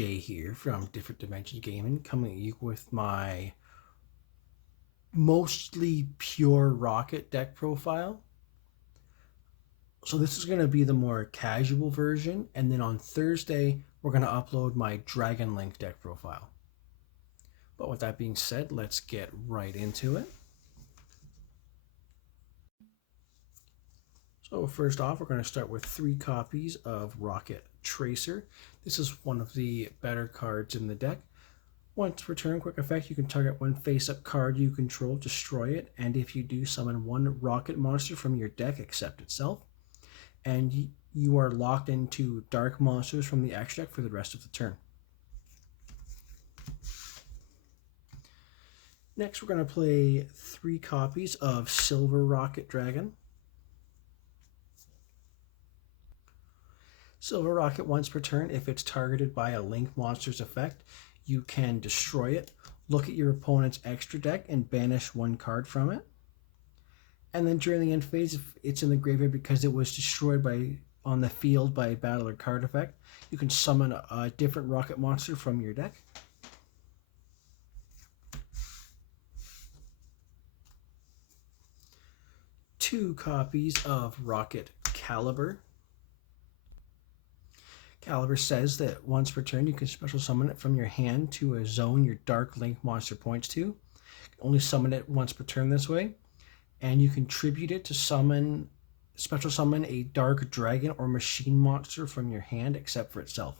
Jay here from Different Dimension Gaming, coming at you with my mostly pure Rokket deck profile. So this is going to be the more casual version, and then on Thursday we're going to upload my Dragon Link deck profile. But with that being said, let's get right into it. So first off, we're going to start with 3 copies of Rokket Tracer. This is one of the better cards in the deck. Once per turn, quick effect, you can target one face-up card you control, destroy it, and if you do, summon one Rokket monster from your deck except itself. And you are locked into dark monsters from the extra deck for the rest of the turn. Next, we're going to play 3 copies of Silver Rokket Dragon. Silver Rokket once per turn, if it's targeted by a Link monster's effect, you can destroy it, look at your opponent's extra deck, and banish 1 card from it. And then during the end phase, if it's in the graveyard because it was destroyed on the field by a battle or card effect, you can summon a different Rokket monster from your deck. Two copies of Rokket Caliber. Caliber says that once per turn you can special summon it from your hand to a zone your Dark Link monster points to. You can only summon it once per turn this way, and you can tribute it to special summon a Dark Dragon or Machine monster from your hand except for itself.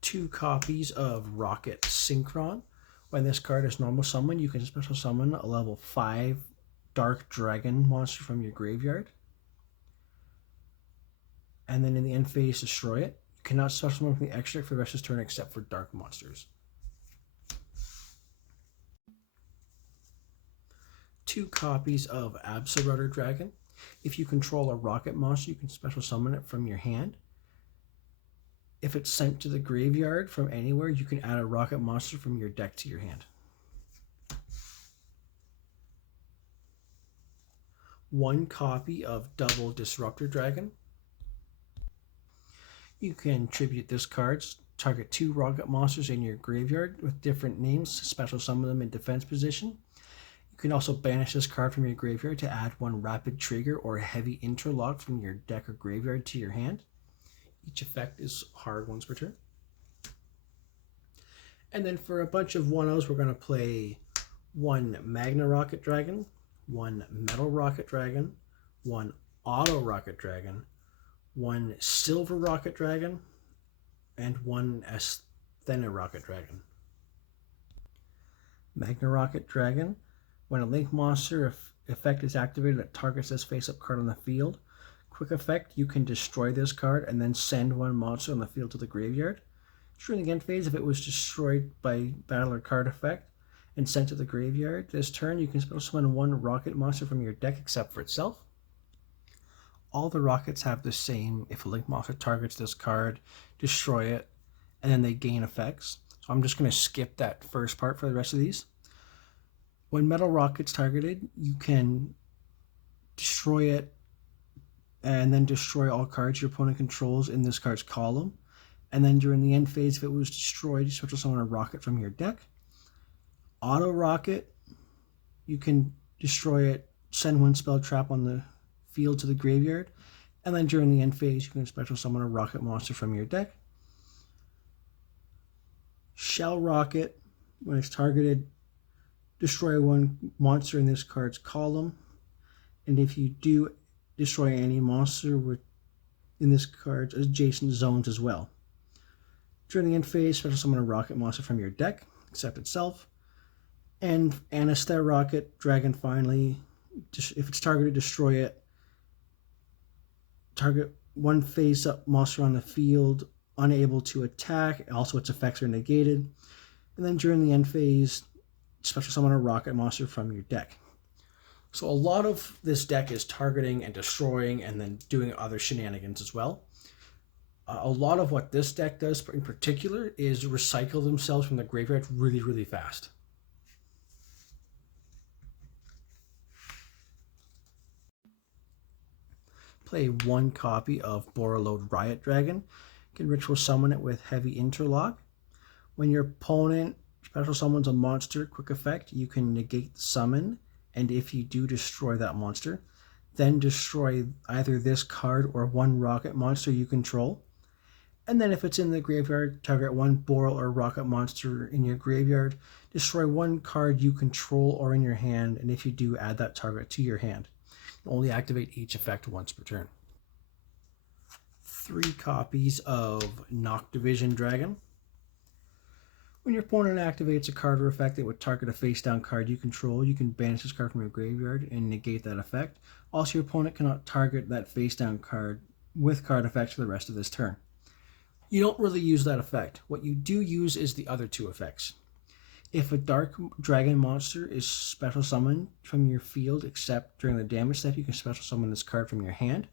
Two copies of Rokket Synchron. When this card is normal summon, you can special summon a level 5 Dark Dragon monster from your graveyard, and then in the end phase destroy it. You cannot special summon from the extra deck for the rest of the turn except for dark monsters. 2 copies of Absoluter Dragon. If you control a Rokket monster, you can special summon it from your hand. If it's sent to the graveyard from anywhere, you can add a Rokket monster from your deck to your hand. 1 copy of Double Disruptor Dragon. You can tribute this card, target 2 Rokket monsters in your graveyard with different names, special summon them in defense position. You can also banish this card from your graveyard to add 1 Rapid Trigger or Heavy Interlock from your deck or graveyard to your hand. Each effect is hard once per turn. And then for a bunch of 1-0s, we're going to play 1 Magna Rokket Dragon, 1 Metal Rokket Dragon, 1 Auto Rokket Dragon, 1 Silver Rokket Dragon, and 1 Asthena Rokket Dragon. Magna Rokket Dragon. When a Link monster effect is activated that targets this face-up card on the field, quick effect, you can destroy this card and then send 1 monster on the field to the graveyard. During the end phase, if it was destroyed by battle or card effect and sent to the graveyard this turn, you can special summon 1 Rokket monster from your deck except for itself. All the Rockets have the same, if a Link monster targets this card, destroy it, and then they gain effects. So I'm just going to skip that first part for the rest of these. When Metal Rocket's targeted, you can destroy it and then destroy all cards your opponent controls in this card's column. And then during the end phase, if it was destroyed, you special summon a Rokket from your deck. Auto Rokket, you can destroy it, send 1 spell trap on the field to the graveyard, and then during the end phase, you can special summon a Rokket monster from your deck. Shell Rokket, when it's targeted, destroy 1 monster in this card's column, and if you do, destroy any monster in this card's adjacent zones as well. During the end phase, special summon a Rokket monster from your deck, except itself. And Asthena Rokket Dragon, finally, if it's targeted, destroy it. Target 1 face-up monster on the field, unable to attack. Also, its effects are negated. And then during the end phase, special summon a Rokket monster from your deck. So a lot of this deck is targeting and destroying and then doing other shenanigans as well. A lot of what this deck does in particular is recycle themselves from the graveyard really, really fast. play one copy of Borreload Riot Dragon. You can ritual summon it with Heavy Interlock. When your opponent special summons a monster, quick effect, you can negate the summon, and if you do destroy that monster, then destroy either this card or one rocket monster you control. And then if it's in the graveyard, target one Boral or rocket monster in your graveyard, destroy one card you control or in your hand, and if you do, add that target to your hand. Only activate each effect once per turn. 3 copies of Noctivision Dragon. When your opponent activates a card or effect that would target a face-down card you control, you can banish this card from your graveyard and negate that effect. Also, your opponent cannot target that face-down card with card effects for the rest of this turn. You don't really use that effect. What you do use is the other 2 effects. If a Dark Dragon monster is special summoned from your field except during the damage step, you can special summon this card from your hand.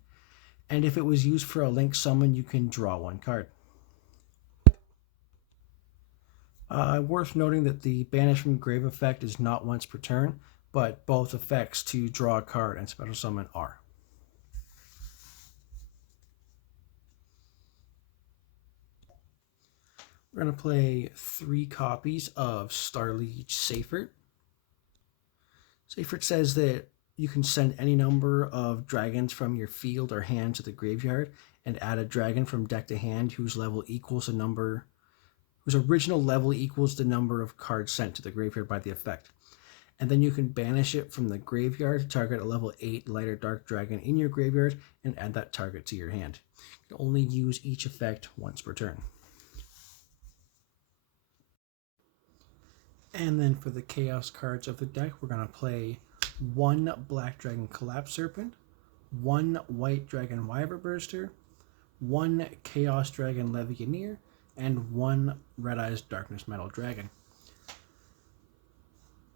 And if it was used for a Link summon, you can draw 1 card. Worth noting that the Banish from Grave effect is not once per turn, but both effects to draw a card and special summon are. We're going to play 3 copies of Starliege Seifert. Seifert says that you can send any number of dragons from your field or hand to the graveyard and add a dragon from deck to hand whose level equals the number, whose original level equals the number of cards sent to the graveyard by the effect. And then you can banish it from the graveyard to target a level 8 light or dark dragon in your graveyard and add that target to your hand. You can only use each effect once per turn. And then for the Chaos cards of the deck, we're going to play 1 Black Dragon Collapse Serpent, 1 White Dragon Wyverburster, 1 Chaos Dragon Legionnaire, and 1 Red Eyes Darkness Metal Dragon.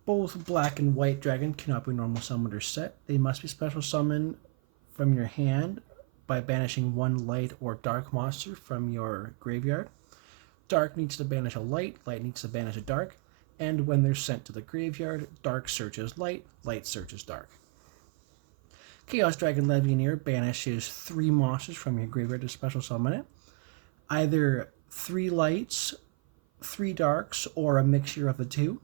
Both Black and White Dragon cannot be normal summoned or set. They must be special summoned from your hand by banishing 1 light or dark monster from your graveyard. Dark needs to banish a light, light needs to banish a dark, and when they're sent to the graveyard, dark searches light, light searches dark. Chaos Dragon Legionnaire banishes 3 monsters from your graveyard to special summon it. Either 3 lights, 3 darks, or a mixture of the 2.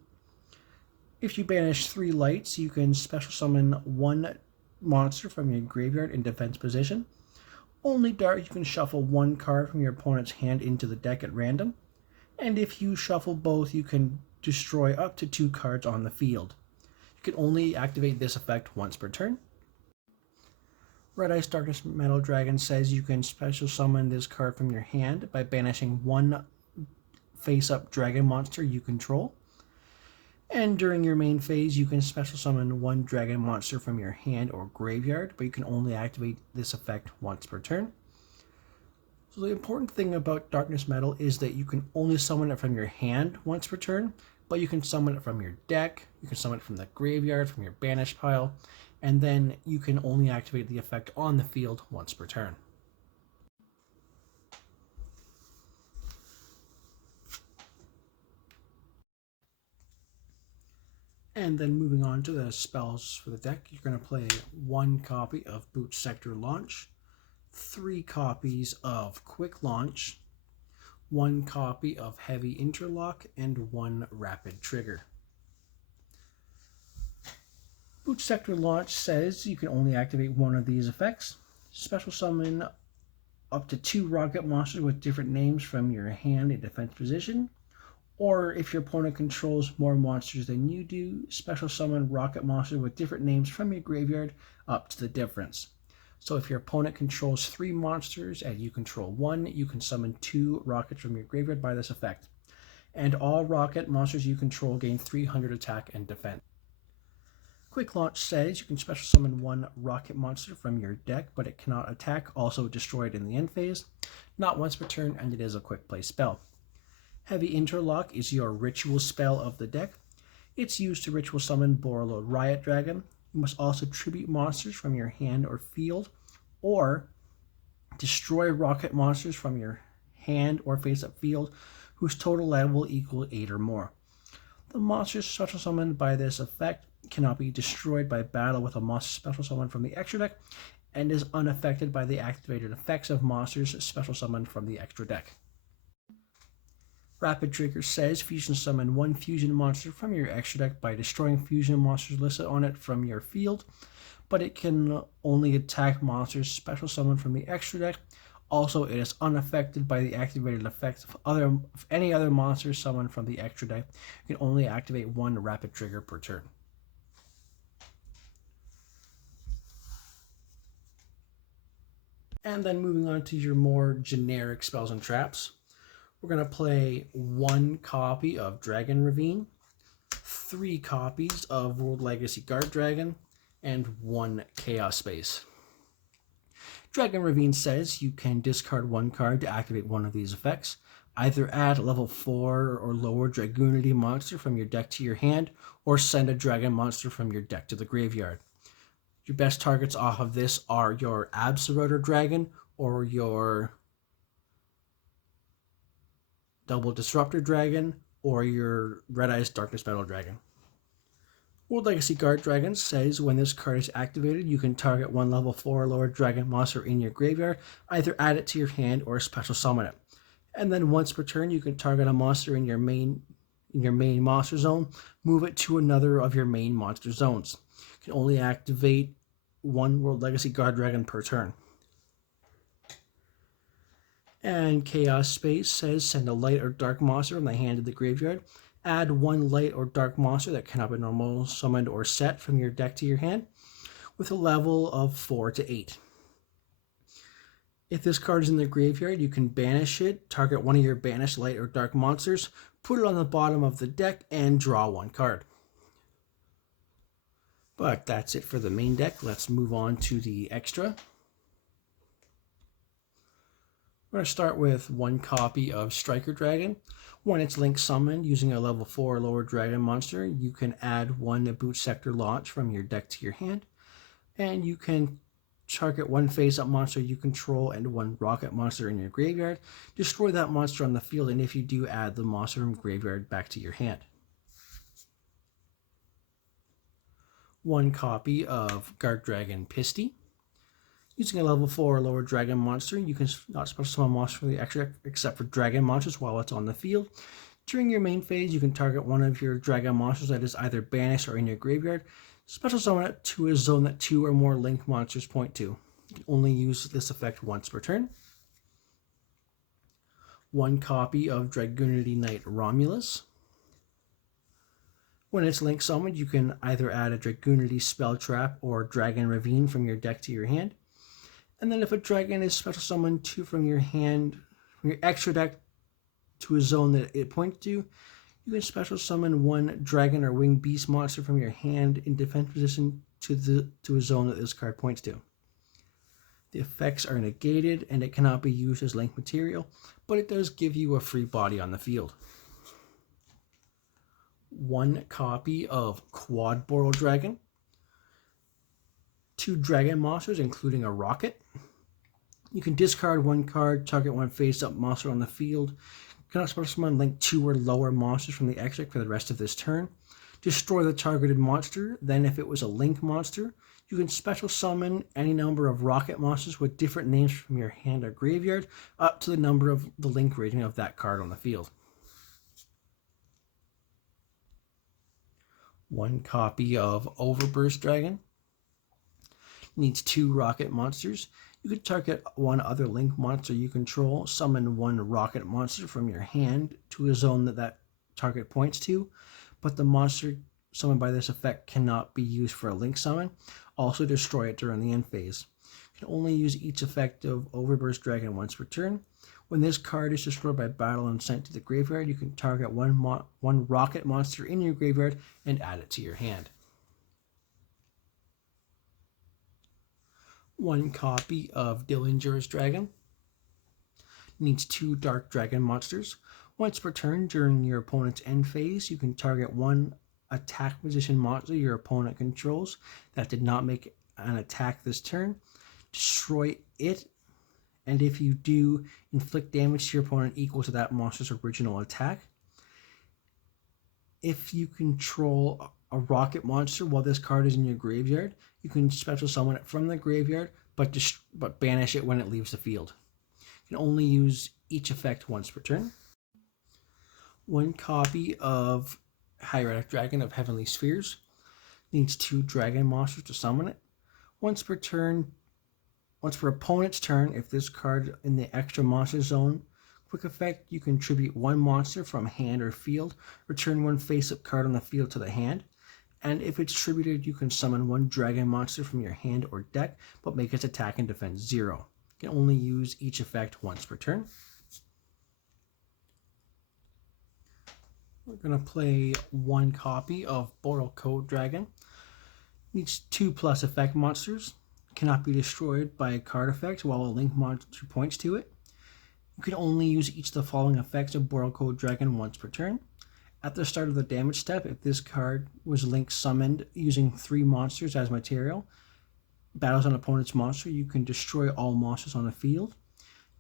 If you banish 3 lights, you can special summon 1 monster from your graveyard in defense position. Only dark, you can shuffle 1 card from your opponent's hand into the deck at random. And if you shuffle both, you can destroy up to 2 cards on the field. You can only activate this effect once per turn. Red Eyes Darkness Metal Dragon says you can special summon this card from your hand by banishing 1 face-up dragon monster you control. And during your main phase, you can special summon 1 dragon monster from your hand or graveyard, but you can only activate this effect once per turn. So the important thing about Darkness Metal is that you can only summon it from your hand once per turn, but you can summon it from your deck, you can summon it from the graveyard, from your banish pile, and then you can only activate the effect on the field once per turn. And then moving on to the spells for the deck, you're going to play 1 copy of Boot Sector Launch, 3 copies of Quick Launch, 1 copy of Heavy Interlock, and 1 Rapid Trigger. Boot Sector Launch says you can only activate 1 of these effects. Special summon up to 2 rocket monsters with different names from your hand in defense position. Or if your opponent controls more monsters than you do, special summon rocket monsters with different names from your graveyard up to the difference. So if your opponent controls 3 monsters and you control 1, you can summon 2 rockets from your graveyard by this effect. And all rocket monsters you control gain 300 attack and defense. Quick Launch says you can special summon 1 rocket monster from your deck, but it cannot attack, also destroyed in the end phase. Not once per turn, and it is a quick play spell. Heavy Interlock is your ritual spell of the deck. It's used to ritual summon Borreload Riot Dragon. You must also tribute monsters from your hand or field, or destroy rocket monsters from your hand or face-up field whose total level equals 8 or more. The monsters special summoned by this effect cannot be destroyed by battle with a monster special summon from the extra deck, and is unaffected by the activated effects of monsters special summoned from the extra deck. Rapid Trigger says fusion summon one fusion monster from your extra deck by destroying fusion monsters listed on it from your field, but it can only attack monsters special summoned from the extra deck. Also, it is unaffected by the activated effects of any other monsters summoned from the extra deck. You can only activate one Rapid Trigger per turn. And then moving on to your more generic spells and traps. We're going to play 1 copy of Dragon Ravine, 3 copies of World Legacy Guard Dragon, and 1 Chaos Space. Dragon Ravine says you can discard 1 card to activate one of these effects. Either add a level 4 or lower Dragoonity monster from your deck to your hand, or send a dragon monster from your deck to the graveyard. Your best targets off of this are your Absolutor Dragon or your Double Disruptor Dragon or your Red Eyes Darkness Metal Dragon. World Legacy Guard Dragon says when this card is activated, you can target 1 level 4 or lower dragon monster in your graveyard, either add it to your hand or special summon it. And then once per turn, you can target a monster in your main monster zone, move it to another of your main monster zones. You can only activate 1 World Legacy Guard Dragon per turn. And Chaos Space says send a light or dark monster from the hand to the graveyard. Add 1 light or dark monster that cannot be normal summoned or set from your deck to your hand with a level of 4 to 8. If this card is in the graveyard, you can banish it, target one of your banished light or dark monsters, put it on the bottom of the deck, and draw 1 card. But that's it for the main deck. Let's move on to the extra. We're going to start with 1 copy of Striker Dragon. When it's link summoned using a level 4 or lower dragon monster, you can add 1 Boot Sector Launch from your deck to your hand. And you can target 1 face-up monster you control and 1 Rokket monster in your graveyard. Destroy that monster on the field, and if you do, add the monster from graveyard back to your hand. 1 copy of Guard Dragon Pisty. Using a level 4 or lower dragon monster, you can not special summon monster from the extra deck except for dragon monsters while it's on the field. During your main phase, you can target 1 of your dragon monsters that is either banished or in your graveyard. Special summon it to a zone that 2 or more link monsters point to. You can only use this effect once per turn. 1 copy of Dragoonity Knight Romulus. When it's link summoned, you can either add a Dragoonity Spell Trap or Dragon Ravine from your deck to your hand. And then if a dragon is special summoned from your hand, from your extra deck to a zone that it points to, you can special summon 1 dragon or winged beast monster from your hand in defense position to a zone that this card points to. The effects are negated and it cannot be used as link material, but it does give you a free body on the field. 1 copy of Quad Boral Dragon. 2 dragon monsters, including a Rokket. You can discard 1 card, target 1 face-up monster on the field. You can also special summon link 2 or lower monsters from the extra deck for the rest of this turn. Destroy the targeted monster. Then, if it was a link monster, you can special summon any number of Rokket monsters with different names from your hand or graveyard, up to the number of the link rating of that card on the field. 1 copy of Overburst Dragon. Needs 2 Rokket monsters. You can target 1 other link monster you control, summon 1 Rokket monster from your hand to a zone that target points to, but the monster summoned by this effect cannot be used for a link summon. Also destroy it during the end phase. You can only use each effect of Overburst Dragon once per turn. When this card is destroyed by battle and sent to the graveyard, you can target 1 Rokket monster in your graveyard and add it to your hand. 1 copy of Dillinger's Dragon. Needs 2 Dark Dragon monsters. Once per turn during your opponent's end phase, you can target 1 attack position monster your opponent controls that did not make an attack this turn. Destroy it, and if you do, inflict damage to your opponent equal to that monster's original attack. If you control a Rokket monster while this card is in your graveyard, you can special summon it from the graveyard, but banish it when it leaves the field. You can only use each effect once per turn. One copy of Hieratic Dragon of Heavenly Spheres. Needs 2 dragon monsters to summon it. Once per opponent's turn, if this card in the extra monster zone, quick effect, you contribute 1 monster from hand or field, return 1 face-up card on the field to the hand, and if it's tributed, you can summon 1 dragon monster from your hand or deck, but make its attack and defense 0. You can only use each effect once per turn. We're going to play 1 copy of Rokket Dragon. Needs 2+ effect monsters. Cannot be destroyed by a card effect while a link monster points to it. You can only use each of the following effects of Rokket Dragon once per turn. At the start of the damage step, if this card was link summoned using 3 monsters as material, battles an opponent's monster, you can destroy all monsters on the field.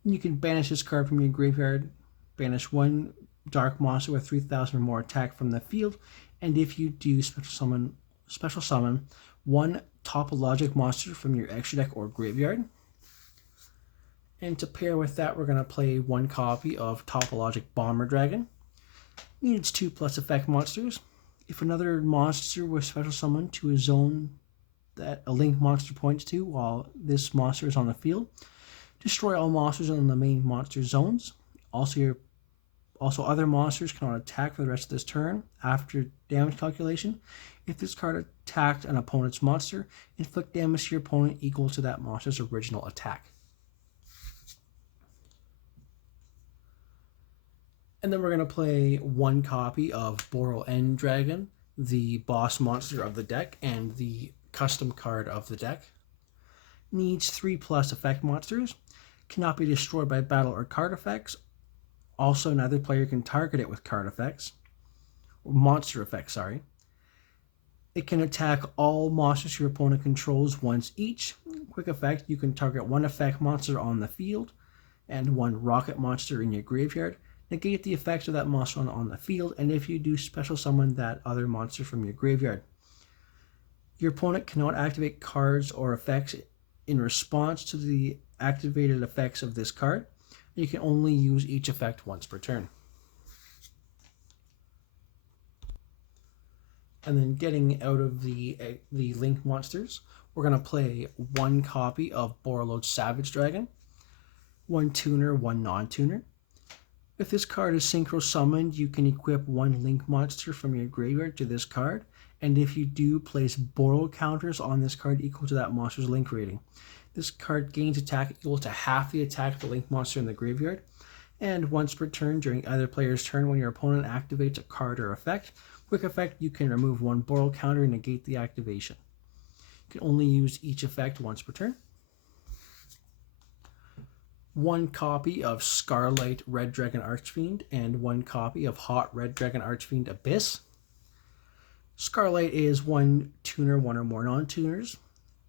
And you can banish this card from your graveyard, banish 1 dark monster with 3,000 or more attack from the field, and if you do special summon 1 topologic monster from your extra deck or graveyard. And to pair with that, we're going to play 1 copy of Topologic Bomber Dragon. Needs 2+ effect monsters. If another monster was special summoned to a zone that a link monster points to while this monster is on the field, destroy all monsters in the main monster zones. Also, other monsters cannot attack for the rest of this turn after damage calculation. If this card attacked an opponent's monster, inflict damage to your opponent equal to that monster's original attack. And then we're going to play 1 copy of Rokket Dragon, the boss monster of the deck and the custom card of the deck. Needs 3+ effect monsters. Cannot be destroyed by battle or card effects. Also, neither player can target it with card effects. Or monster effects, sorry. It can attack all monsters your opponent controls once each. Quick effect, you can target 1 effect monster on the field and 1 Rokket monster in your graveyard. Negate the effects of that monster on the field, and if you do, special summon that other monster from your graveyard. Your opponent cannot activate cards or effects in response to the activated effects of this card. You can only use each effect once per turn. And then getting out of the link monsters, we're going to play 1 copy of Rokket Savage Dragon. 1 tuner, 1 non-tuner. If this card is synchro summoned, you can equip 1 link monster from your graveyard to this card, and if you do, place borrow counters on this card equal to that monster's link rating. This card gains attack equal to half the attack of the link monster in the graveyard, and once per turn during either player's turn when your opponent activates a card or effect, quick effect, you can remove 1 borrow counter and negate the activation. You can only use each effect once per turn. 1 copy of Scarlet Red Dragon Archfiend and 1 copy of Hot Red Dragon Archfiend Abyss. Scarlet is 1 tuner, 1 or more non-tuners.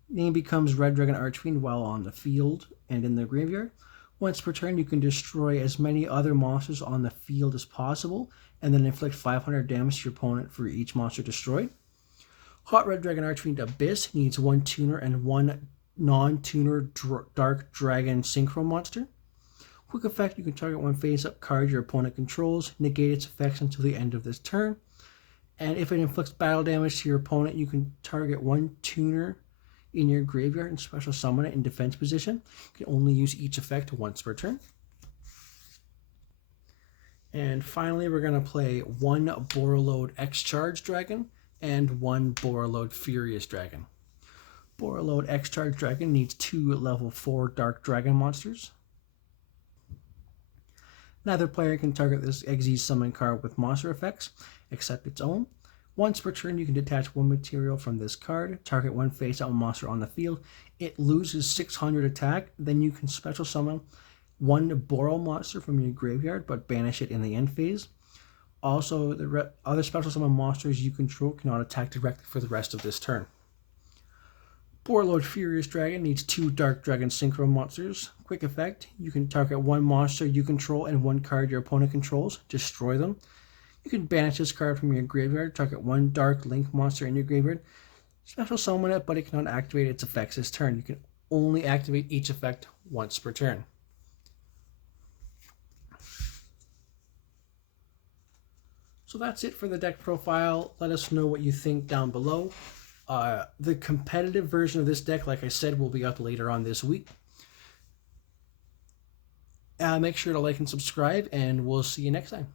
Name becomes Red Dragon Archfiend while on the field and in the graveyard. Once per turn, you can destroy as many other monsters on the field as possible, and then inflict 500 damage to your opponent for each monster destroyed. Hot Red Dragon Archfiend Abyss needs 1 tuner and 1 non-tuner Dark Dragon Synchro monster. Quick effect, you can target 1 face-up card your opponent controls, negate its effects until the end of this turn. And if it inflicts battle damage to your opponent, you can target 1 tuner in your graveyard and special summon it in defense position. You can only use each effect once per turn. And finally, we're going to play 1 Borreload X-Charge Dragon and 1 Borreload Furious Dragon. Borreload X-Charge Dragon needs 2 level 4 Dark Dragon monsters. Neither player can target this XZ summon card with monster effects, except its own. Once per turn, you can detach 1 material from this card, target 1 face-up monster on the field. It loses 600 attack, then you can special summon 1 Borrow monster from your graveyard, but banish it in the end phase. Also, the other special summon monsters you control cannot attack directly for the rest of this turn. Borreload Furious Dragon needs 2 Dark Dragon Synchro monsters. Quick effect, you can target 1 monster you control and 1 card your opponent controls, destroy them. You can banish this card from your graveyard, target 1 Dark Link monster in your graveyard, special summon it, but it cannot activate its effects this turn. You can only activate each effect once per turn. So that's it for the deck profile. Let us know what you think down below. The competitive version of this deck, like I said, will be up later on this week. Make sure to like and subscribe, and we'll see you next time.